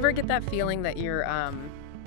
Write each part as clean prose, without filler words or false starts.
Ever get that feeling that you're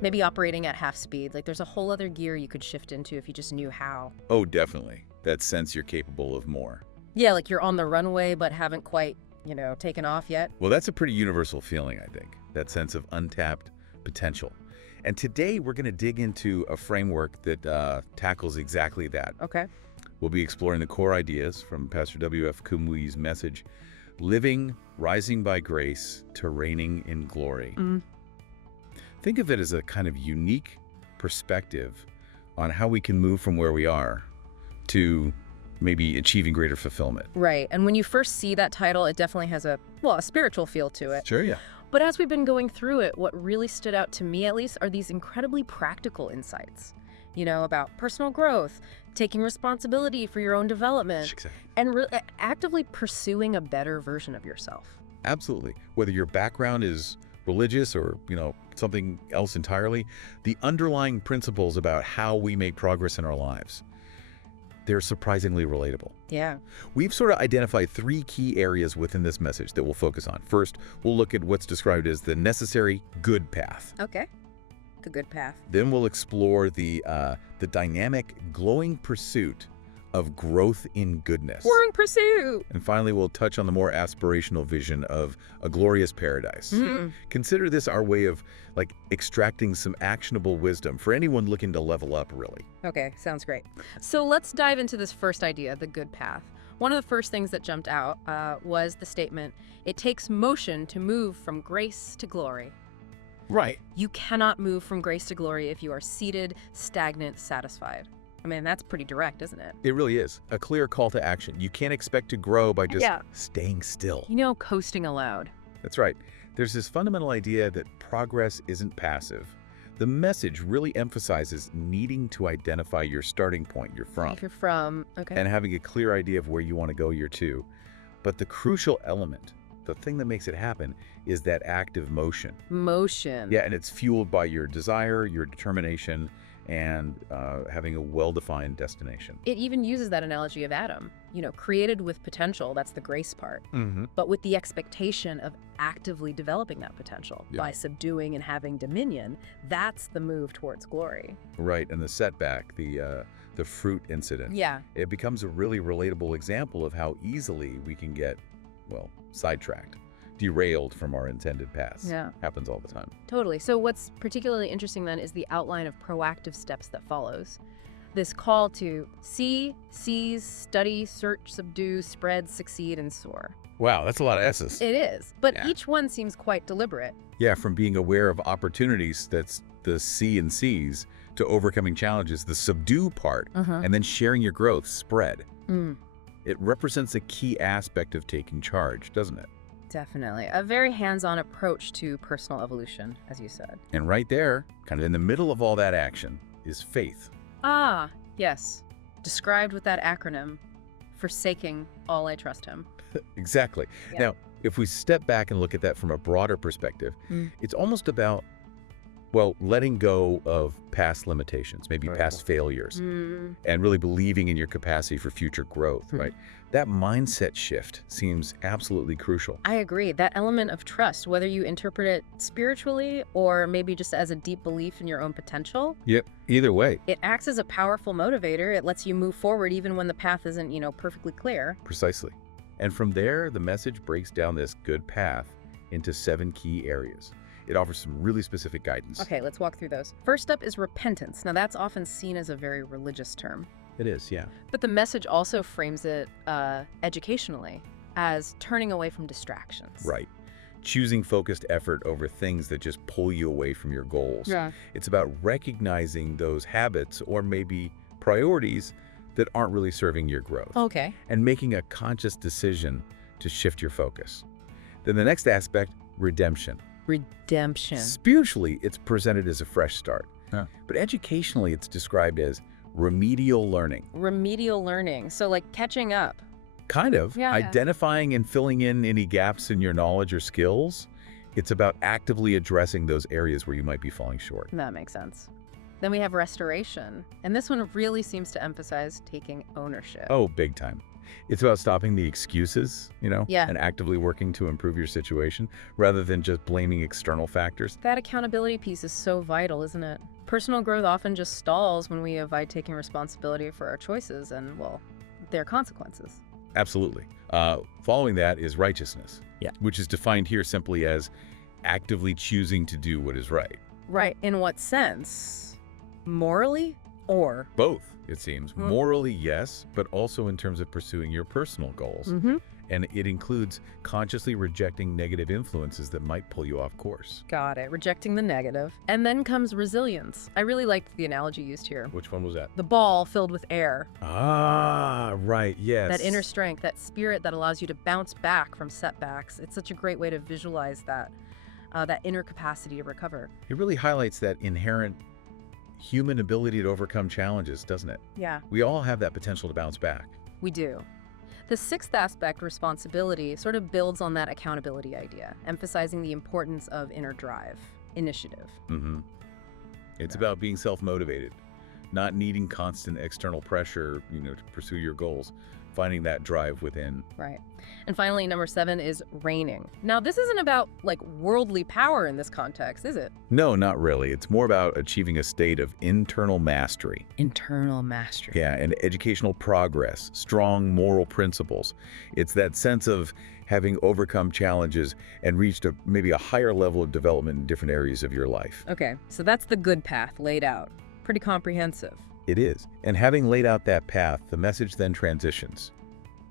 maybe operating at half speed? Like there's a whole other gear you could shift into if you just knew how. Oh, definitely. That sense you're capable of more. Yeah, like you're on the runway but haven't quite, taken off yet. Well, that's a pretty universal feeling, I think. That sense of untapped potential. And today we're going to dig into a framework that tackles exactly that. Okay. We'll be exploring the core ideas from Pastor W.F Kumuyi's message, Living, Rising by Grace to Reigning in Glory. Think of it as a kind of unique perspective on how we can move from where we are to maybe achieving greater fulfillment. Right. And when you first see that title, it definitely has a spiritual feel to it. Sure, yeah. But as we've been going through it, what really stood out to me, at least, are these incredibly practical insights, about personal growth, taking responsibility for your own development, Exactly. and actively pursuing a better version of yourself. Absolutely. Whether your background is religious or, something else entirely, the underlying principles about how we make progress in our lives, they're surprisingly relatable. Yeah. We've sort of identified 3 key areas within this message that we'll focus on. First, we'll look at what's described as the necessary good path. Okay. The good path. Then we'll explore the dynamic, glowing pursuit of growth in goodness. We're in pursuit. And finally, we'll touch on the more aspirational vision of a glorious paradise. Consider this our way of extracting some actionable wisdom for anyone looking to level up, really. Okay, sounds great. So let's dive into this first idea, the good path. One of the first things that jumped out was the statement, it takes motion to move from grace to glory. Right. You cannot move from grace to glory if you are seated, stagnant, satisfied. I mean, that's pretty direct, isn't it? It really is. A clear call to action. You can't expect to grow by just staying still. Coasting aloud. That's right. There's this fundamental idea that progress isn't passive. The message really emphasizes needing to identify your starting point, you're from. If you're from, okay. And having a clear idea of where you want to go year 2. But the crucial element, the thing that makes it happen, is that active motion. Motion. Yeah, and it's fueled by your desire, your determination, and having a well-defined destination. It even uses that analogy of Adam, created with potential, that's the grace part, but with the expectation of actively developing that potential by subduing and having dominion. That's the move towards glory. Right, and the setback, the fruit incident. Yeah. It becomes a really relatable example of how easily we can get, sidetracked, derailed from our intended paths. Yeah. Happens all the time. Totally. So what's particularly interesting then is the outline of proactive steps that follows. This call to see, seize, study, search, subdue, spread, succeed, and soar. Wow, that's a lot of S's. It is, but each one seems quite deliberate. Yeah, from being aware of opportunities, that's the C and C's, to overcoming challenges, the subdue part, and then sharing your growth, spread. It represents a key aspect of taking charge, doesn't it? Definitely. A very hands-on approach to personal evolution, as you said. And right there, kind of in the middle of all that action, is faith. Ah, yes. Described with that acronym, forsaking all I trust him. Exactly. Yeah. Now, if we step back and look at that from a broader perspective, it's almost about, letting go of past limitations, maybe past failures, and really believing in your capacity for future growth, right? That mindset shift seems absolutely crucial. I agree. That element of trust, whether you interpret it spiritually or maybe just as a deep belief in your own potential. Yep, either way. It acts as a powerful motivator. It lets you move forward even when the path isn't, perfectly clear. Precisely. And from there, the message breaks down this good path into 7 key areas. It offers some really specific guidance. Okay, let's walk through those. First up is repentance. Now, that's often seen as a very religious term. It is, yeah. But the message also frames it educationally as turning away from distractions. Right. Choosing focused effort over things that just pull you away from your goals. Yeah. It's about recognizing those habits or maybe priorities that aren't really serving your growth. Okay. And making a conscious decision to shift your focus. Then the next aspect, redemption. Redemption. Spiritually, it's presented as a fresh start. Yeah. But educationally, it's described as remedial learning. Remedial learning. So like catching up. Kind of. Yeah. Identifying and filling in any gaps in your knowledge or skills. It's about actively addressing those areas where you might be falling short. That makes sense. Then we have restoration. And this one really seems to emphasize taking ownership. Oh, big time. It's about stopping the excuses, Yeah. and actively working to improve your situation rather than just blaming external factors. That accountability piece is so vital, isn't it? Personal growth often just stalls when we avoid taking responsibility for our choices and, well, their consequences. Absolutely. Following that is righteousness, Yeah. which is defined here simply as actively choosing to do what is right. Right. In what sense? Morally or? Both, it seems. Morally, yes, but also in terms of pursuing your personal goals. Mm-hmm. And it includes consciously rejecting negative influences that might pull you off course. Got it. Rejecting the negative. And then comes resilience. I really liked the analogy used here. Which one was that? The ball filled with air. Ah, right, yes. That inner strength, that spirit that allows you to bounce back from setbacks. It's such a great way to visualize that inner capacity to recover. It really highlights that inherent human ability to overcome challenges, doesn't it? Yeah, We all have that potential to bounce back. we do. The sixth aspect, responsibility, sort of builds on that accountability idea, emphasizing the importance of inner drive, initiative. It's about being self-motivated, not needing constant external pressure, to pursue your goals, finding that drive within. Right. And finally, number 7 is reigning. Now, this isn't about worldly power in this context, is it? No, not really. It's more about achieving a state of internal mastery. Internal mastery. Yeah, and educational progress, strong moral principles. It's that sense of having overcome challenges and reached maybe a higher level of development in different areas of your life. Okay, so that's the good path laid out. Pretty comprehensive. It is. And having laid out that path, the message then transitions.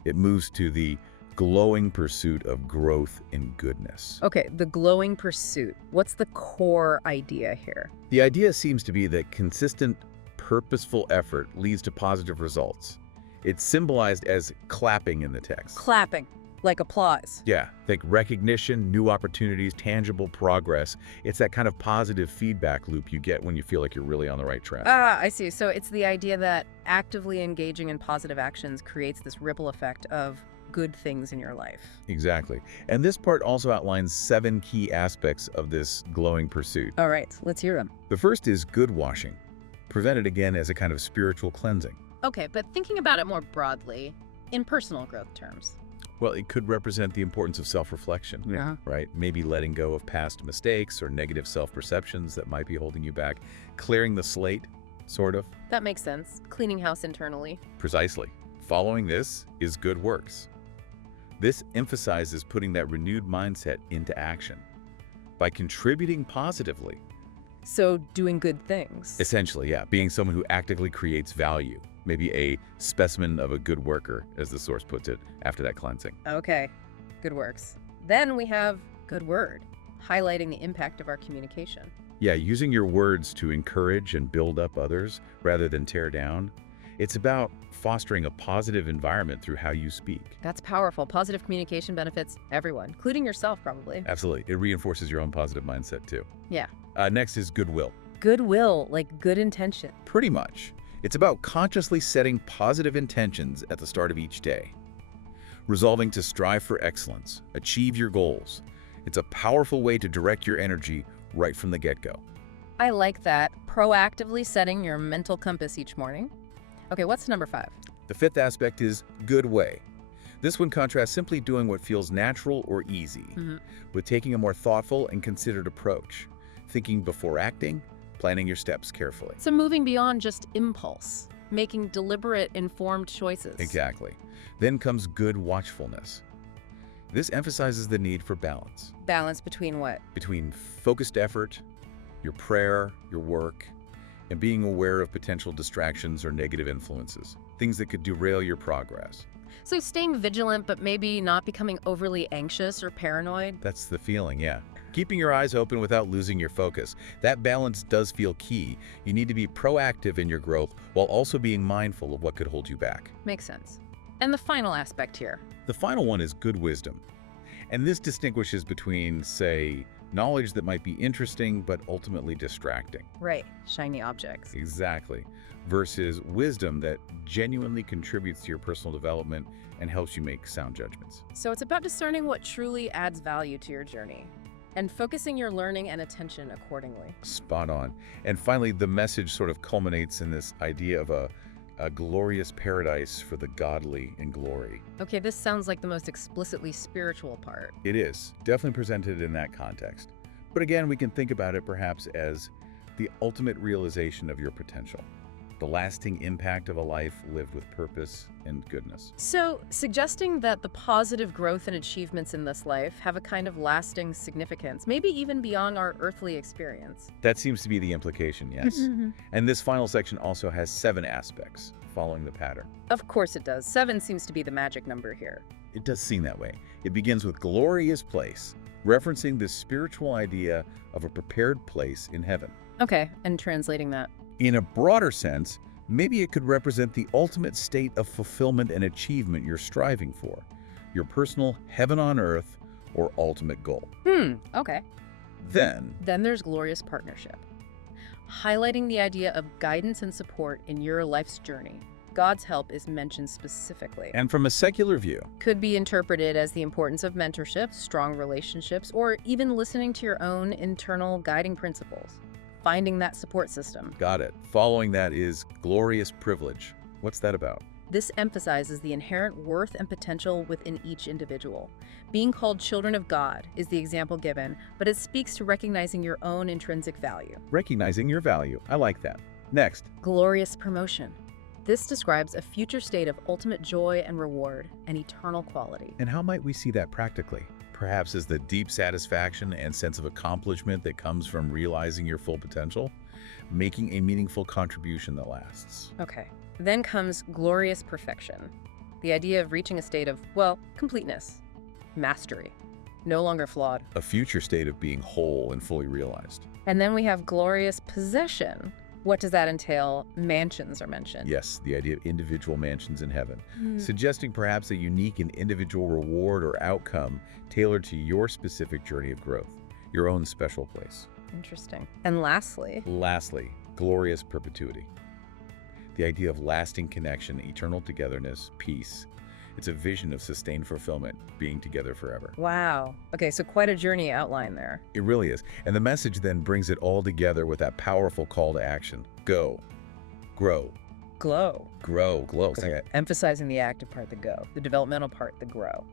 It moves to the glowing pursuit of growth in goodness. Okay, the glowing pursuit. What's the core idea here? The idea seems to be that consistent, purposeful effort leads to positive results. It's symbolized as clapping in the text. Clapping, like applause. Yeah, like recognition, new opportunities, tangible progress. It's that kind of positive feedback loop you get when you feel like you're really on the right track. Ah, I see. So it's the idea that actively engaging in positive actions creates this ripple effect of good things in your life. Exactly. And this part also outlines 7 key aspects of this glowing pursuit. All right, let's hear them. The first is good washing, presented again as a kind of spiritual cleansing. Okay, but thinking about it more broadly, in personal growth terms. Well, it could represent the importance of self-reflection, right? Maybe letting go of past mistakes or negative self-perceptions that might be holding you back. Clearing the slate, sort of. That makes sense. Cleaning house internally. Precisely. Following this is good works. This emphasizes putting that renewed mindset into action by contributing positively. So doing good things. Essentially, yeah, being someone who actively creates value. Maybe a specimen of a good worker, as the source puts it, after that cleansing. Okay, good works. Then we have good word, highlighting the impact of our communication. Yeah, using your words to encourage and build up others rather than tear down. It's about fostering a positive environment through how you speak. That's powerful. Positive communication benefits everyone, including yourself, probably. Absolutely. It reinforces your own positive mindset, too. Yeah. Next is goodwill. Goodwill, like good intention. Pretty much. It's about consciously setting positive intentions at the start of each day. Resolving to strive for excellence, achieve your goals. It's a powerful way to direct your energy right from the get-go. I like that. Proactively setting your mental compass each morning. Okay, what's number 5? The 5th aspect is good way. This one contrasts simply doing what feels natural or easy with taking a more thoughtful and considered approach, thinking before acting, planning your steps carefully. So moving beyond just impulse, making deliberate, informed choices. Exactly. Then comes good watchfulness. This emphasizes the need for balance. Balance between what? Between focused effort, your prayer, your work, and being aware of potential distractions or negative influences, things that could derail your progress. So staying vigilant, but maybe not becoming overly anxious or paranoid. That's the feeling, yeah. Keeping your eyes open without losing your focus. That balance does feel key. You need to be proactive in your growth while also being mindful of what could hold you back. Makes sense. And the final aspect here. The final one is good wisdom. And this distinguishes between, say, knowledge that might be interesting but ultimately distracting. Right, shiny objects. Exactly. Versus wisdom that genuinely contributes to your personal development and helps you make sound judgments. So it's about discerning what truly adds value to your journey and focusing your learning and attention accordingly. Spot on. And finally, the message sort of culminates in this idea of a a glorious paradise for the godly in glory. Okay, this sounds like the most explicitly spiritual part. It is, definitely presented in that context. But again, we can think about it perhaps as the ultimate realization of your potential, the lasting impact of a life lived with purpose and goodness. So, suggesting that the positive growth and achievements in this life have a kind of lasting significance, maybe even beyond our earthly experience. That seems to be the implication, yes. And this final section also has 7 aspects, following the pattern. Of course it does. 7 seems to be the magic number here. It does seem that way. It begins with glorious place, referencing the spiritual idea of a prepared place in heaven. Okay, and translating that. In a broader sense, maybe it could represent the ultimate state of fulfillment and achievement you're striving for, your personal heaven on earth or ultimate goal. Okay. Then there's glorious partnership, highlighting the idea of guidance and support in your life's journey. God's help is mentioned specifically. and from a secular view, Could be interpreted as the importance of mentorship, strong relationships, or even listening to your own internal guiding principles. Finding that support system. got it. Following that is glorious privilege. What's that about? This emphasizes the inherent worth and potential within each individual. Being called children of God is the example given, but it speaks to recognizing your own intrinsic value. Recognizing your value. I like that. Next, Glorious promotion. This describes a future state of ultimate joy and reward, and eternal quality. and how might we see that practically? Perhaps as the deep satisfaction and sense of accomplishment that comes from realizing your full potential, making a meaningful contribution that lasts. Okay. Then comes glorious perfection. The idea of reaching a state of, well, completeness, mastery, no longer flawed. A future state of being whole and fully realized. And then we have glorious possession. What does that entail? Mansions are mentioned. Yes, the idea of individual mansions in heaven, suggesting perhaps a unique and individual reward or outcome tailored to your specific journey of growth, your own special place. Interesting. And lastly, Glorious perpetuity. The idea of lasting connection, eternal togetherness, peace. It's a vision of sustained fulfillment, being together forever. wow. Okay, so quite a journey outlined there. It really is. And the message then brings it all together with that powerful call to action. Go, grow, Glow. grow. Emphasizing the active part, the go, the developmental part, the grow,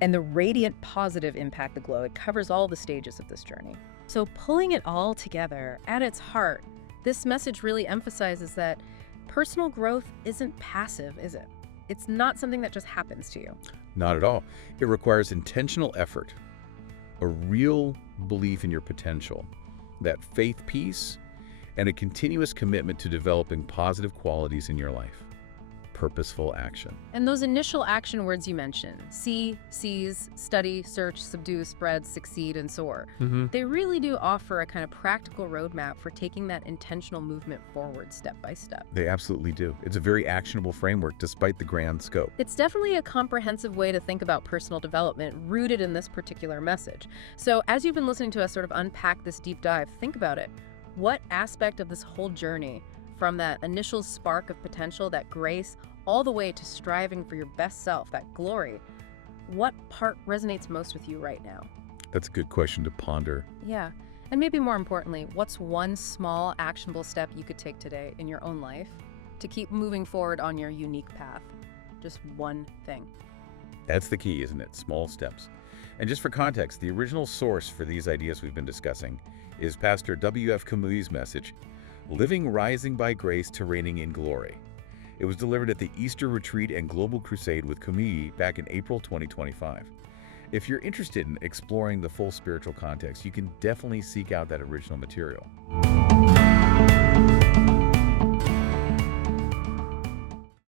and the radiant positive impact, the glow. It covers all the stages of this journey. So pulling it all together, at its heart, this message really emphasizes that personal growth isn't passive, is it? It's not something that just happens to you. Not at all. It requires intentional effort, a real belief in your potential, that faith piece, and a continuous commitment to developing positive qualities in your life. Purposeful action. And those initial action words you mentioned, see, seize, study, search, subdue, spread, succeed, and soar, they really do offer a kind of practical roadmap for taking that intentional movement forward step by step. They absolutely do. It's a very actionable framework despite the grand scope. It's definitely a comprehensive way to think about personal development rooted in this particular message. So as you've been listening to us sort of unpack this deep dive, think about it. What aspect of this whole journey, from that initial spark of potential, that grace, all the way to striving for your best self, that glory, what part resonates most with you right now? That's a good question to ponder. Yeah. And maybe more importantly, what's one small actionable step you could take today in your own life to keep moving forward on your unique path? Just one thing. That's the key, isn't it? Small steps. And just for context, the original source for these ideas we've been discussing is Pastor W.F Kumuyi's message, Living Rising by Grace to Reigning in Glory. It was delivered at the Easter Retreat and Global Crusade with Kumuyi back in April 2025. If you're interested in exploring the full spiritual context, you can definitely seek out that original material.